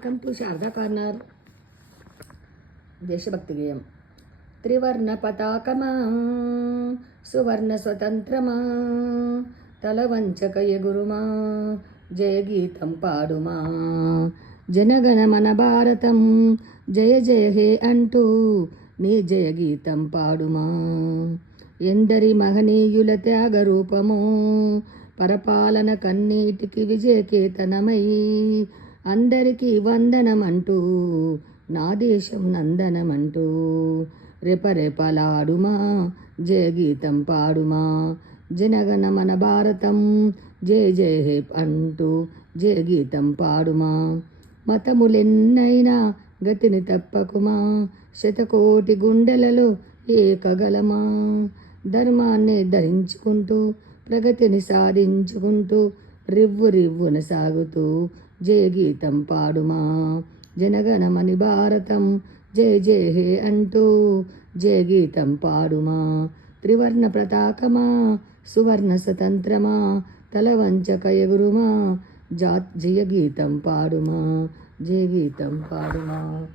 Welcome to Sharada corner. దేశభక్తి గేయం. త్రివర్ణ పతాకమా సువర్ణ స్వతంత్రమా తల వంచక ఎగురుమా జయ గీతం పాడుమా. జనగణ మన భారతం జయ జయ హే అంటూ నీ జయ గీతం పాడుమా. ఎందరి మహనీయుల త్యాగ రూపము పరపాలన కన్నీటికి విజయకేతనమై అందరికీ వందనమంటూ నా దేశం నందనమంటూ రెపరెపలాడుమా జయ గీతం పాడుమా జనగణ మన భారతం జయ జయ హే అంటూ జయ గీతం పాడుమా. మతములెన్నైనా గతిని తప్పకుమా శతకోటి గుండెలలో ఏకగలమా. ధర్మాన్ని ధరించుకుంటూ ప్రగతిని సాధించుకుంటూ రివ్వు రివ్వున సాగుతూ జయ గీతం పాడుమా. జనగణమని భారతం జయ జయ హే అంటూ జయ గీతం పాడుమా. త్రివర్ణ ప్రతాకమా సువర్ణ స్వతంత్రమా తలవంచకయగురుమా జాత్ ఎగురుమా. జా జయ గీతం పాడుమా జయ గీతం పాడుమా.